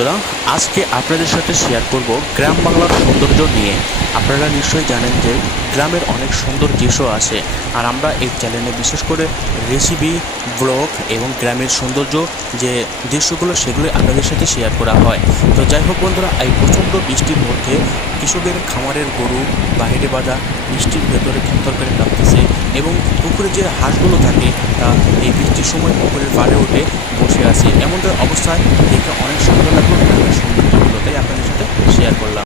বন্ধুরা, আজকে আপনাদের সাথে শেয়ার করব গ্রাম বাংলার সৌন্দর্য নিয়ে। আপনারা নিশ্চয়ই জানেন যে গ্রামের অনেক সুন্দর দৃশ্য আছে, আর আমরা এই চ্যানেলে বিশেষ করে রেসিপি, ব্লগ এবং গ্রামের সৌন্দর্য যে দৃশ্যগুলো সেগুলো আপনাদের সাথে শেয়ার করা হয়। তো যাই হোক বন্ধুরা, এই প্রচণ্ড বৃষ্টির মধ্যে কৃষকের খামারের গরু বাইরে বাঁধা বৃষ্টির ভেতরে থরথর করে কাঁপতেছে, এবং পুকুরে যে হাঁসগুলো থাকে তা এই বৃষ্টির সময় পুকুরের পাড়ে উঠে বসে আছে। এমনটা অবস্থায় দেখে অনেক সুন্দর লাগলো গ্রামের সৌন্দর্যগুলো, তাই আপনাদের সাথে শেয়ার করলাম।